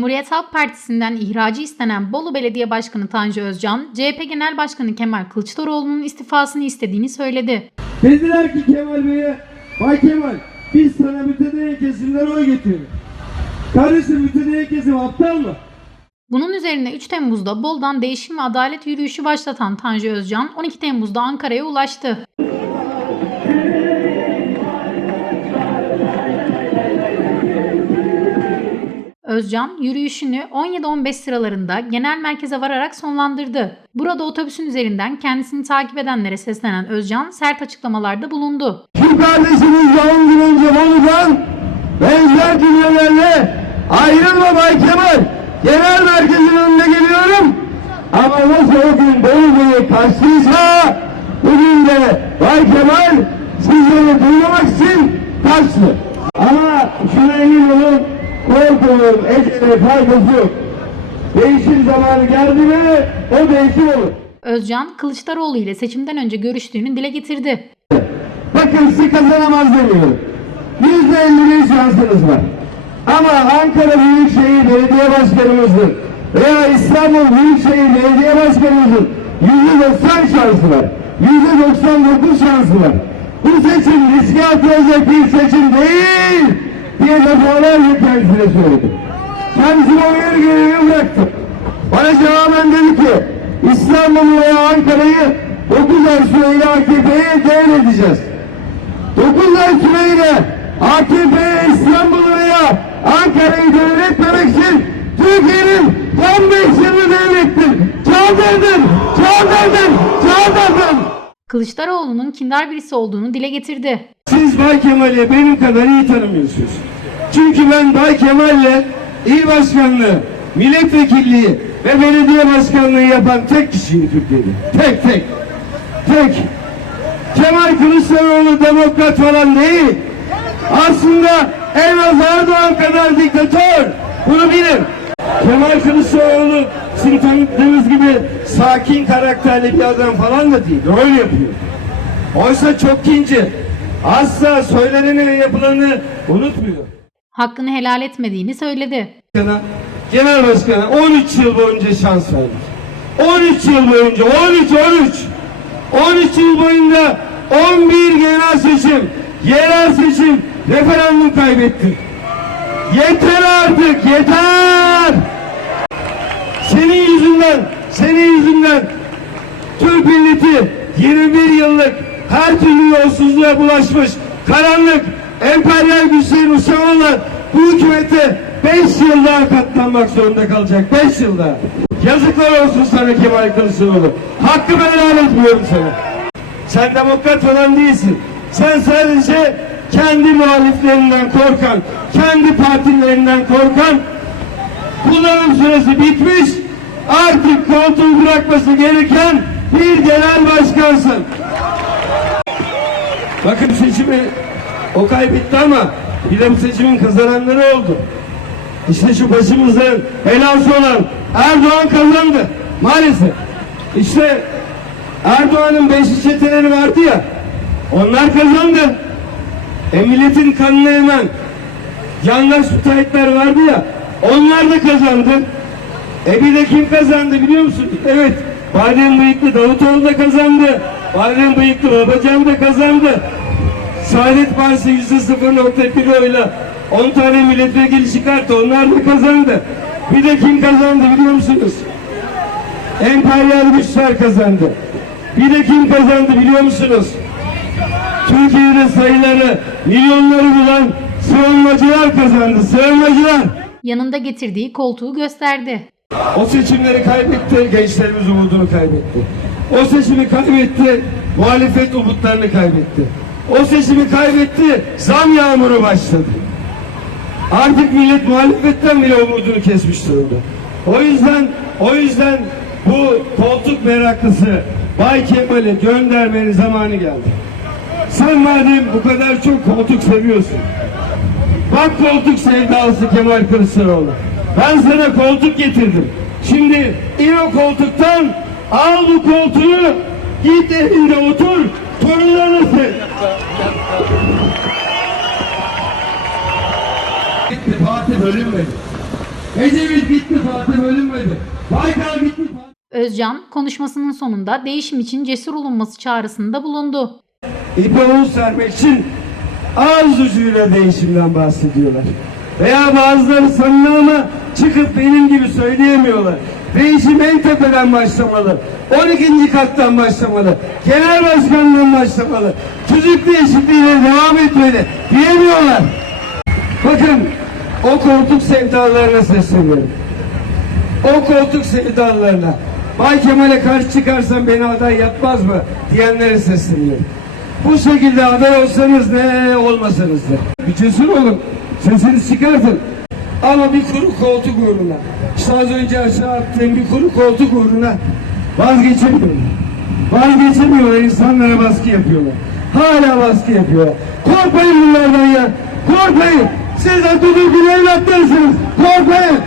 Cumhuriyet Halk Partisi'nden ihracı istenen Bolu Belediye Başkanı Tanju Özcan, CHP Genel Başkanı Kemal Kılıçdaroğlu'nun istifasını istediğini söyledi. Dediler ki Kemal Bey'e, Bay Kemal biz sana mütedeyyin kesimden oy getiriyoruz. Kardeşim mütedeyyin kesim aptal mı? Bunun üzerine 3 Temmuz'da Bol'dan değişim ve adalet yürüyüşü başlatan Tanju Özcan 12 Temmuz'da Ankara'ya ulaştı. Özcan yürüyüşünü 17-15 sıralarında genel merkeze vararak sonlandırdı. Burada otobüsün üzerinden kendisini takip edenlere seslenen Özcan sert açıklamalarda bulundu. Şu kardeşimiz doğum gün önce Bolu'dan benzer cümlelerle ayrılma Bay Kemal. Genel merkezin önünde geliyorum. Ama nasıl o gün Bolu Bey'e kaçtıysa bugün de Bay Kemal sizleri duymamak için kaçtı. Ama şuna emin olun korkunun ecele faydası yok. Değişim zamanı geldi mi o değişim olur. Özcan, Kılıçdaroğlu ile seçimden önce görüştüğünü dile getirdi. Bakın sizi kazanamaz demiyorum. Yüzde elli şansınız var. Ama Ankara Büyükşehir Belediye Başkanımızın veya İstanbul Büyükşehir Belediye Başkanımızın yüzde doksan şansı var. Yüzde doksan dokuz şansı var. Bu seçim riske atılacak bir seçim değil diye defalarca kendisine söyledim. Kendisine uyarı görevi bıraktım. Bana cevaben dedi ki İstanbul'u veya Ankara'yı 9 ay süreyle AKP'ye devredeceğiz. 9 ay süreyle AKP'ye İstanbul'u veya Ankara'yı devretmemek için Türkiye'nin 15 yılını devrettin. Çaldırdın, çaldırdın, çaldırdın. Kılıçdaroğlu'nun kindar birisi olduğunu dile getirdi. Siz Bay Kemal'i benim kadar iyi tanımıyorsunuz. Çünkü ben Bay Kemal'le il başkanlığı, milletvekilliği ve belediye başkanlığı yapan tek kişiyim Türkiye'de. Tek tek. Tek. Kemal Kılıçdaroğlu demokrat falan değil. Aslında en az Erdoğan kadar diktatör. Bunu bilin. Kemal Kılıçdaroğlu sizin tanıdığınız gibi sakin karakterli bir adam falan da değil. Rol yapıyor. Oysa çok kinci. Asla söyleneni ve yapılanı unutmuyor. Hakkını helal etmediğini söyledi. Genel Başkan'a 13 yıl boyunca şans verdik. 13 yıl boyunca, 13, 13. 13 yıl boyunca 11 genel seçim, yerel seçim, referandum kaybettik. Yeter artık, yeter! Senin yüzünden, senin yüzünden Türk milleti 21 yıllık her türlü yolsuzluğa bulaşmış, karanlık, emperyal güçlerin uşağı olan bu hükümete 5 yıl daha katlanmak zorunda kalacak. 5 yıl daha. Yazıklar olsun sana Kemal Kılıçdaroğlu. Hakkımı helal etmiyorum sana. Sen demokrat falan değilsin. Sen sadece kendi muhaliflerinden korkan, kendi partilerinden korkan, kullanım süresi bitmiş, artık koltuğu bırakması gereken bir genel başkansın. Bakın seçimi o kaybetti ama bir de bu seçimin kazananları oldu. İşte şu başımızdan helası olan Erdoğan kazandı. Maalesef. İşte Erdoğan'ın beşli çeteleri vardı ya. Onlar kazandı. E milletin kanını hemen yandaş müteahhitler vardı ya. Onlar da kazandı. E bir de kim kazandı biliyor musunuz? Evet. Badem Bıyıklı Davutoğlu da kazandı. Badem Bıyıklı Babacan da kazandı. Saadet Partisi yüzde 0.1 oyla 10 tane milletvekili çıkarttı. Onlar da kazandı. Bir de kim kazandı biliyor musunuz? Emperyal güçler kazandı. Bir de kim kazandı biliyor musunuz? Türkiye'de sayıları milyonları bulan sığınmacılar kazandı. Sığınmacılar. Yanında getirdiği koltuğu gösterdi. O seçimleri kaybetti, gençlerimiz umudunu kaybetti. O seçimi kaybetti, muhalefet umutlarını kaybetti. O seçimi kaybetti, zam yağmuru başladı. Artık millet muhalefetten bile umudunu kesmiş durumda. O yüzden, o yüzden bu koltuk meraklısı Bay Kemal'e göndermenin zamanı geldi. Sen madem bu kadar çok koltuk seviyorsun, Bak koltuk sevdalısı Kemal Kılıçdaroğlu. Ben sana koltuk getirdim. Şimdi in o koltuktan al bu koltuğu git evinde otur torunlarını sev. Fatih bölünmedi. Ecevit gitti Fatih bölünmedi. Baykal gitti Fatih. Özcan konuşmasının sonunda değişim için cesur olunması çağrısında bulundu. İpe un sermek için ağız ucuyla değişimden bahsediyorlar. Veya bazıları samimi çıkıp benim gibi söyleyemiyorlar. Değişim en tepeden başlamalı. 12. kattan başlamalı. Genel başkandan başlamalı. Çocuk değişikliğine devam etmeli. Diyemiyorlar. Bakın o koltuk sevdalarına sesleniyorum. O koltuk sevdalarına. Bay Kemal'e karşı çıkarsam beni aday yapmaz mı diyenlere sesleniyorum. Bu şekilde aday olsanız ne olmasanız da. Bir cesur olun. Sesinizi çıkartın. Ama bir kuru koltuk uğruna. İşte az önce aşağı attığım bir kuru koltuk uğruna vazgeçemiyorlar. Vazgeçemiyorlar. insanlara baskı yapıyorlar. Hala baskı yapıyorlar. Korkmayın bunlardan ya. Korkmayın. Siz Atatürk'ün evlatlarısınız. Korkmayın.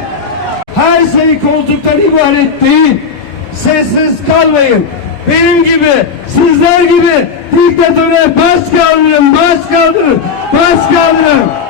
Her şey koltuktan ibaret değil. Sessiz kalmayın. Benim gibi, sizler gibi diktatöre baş kaldırın, baş kaldırın, baş kaldırın.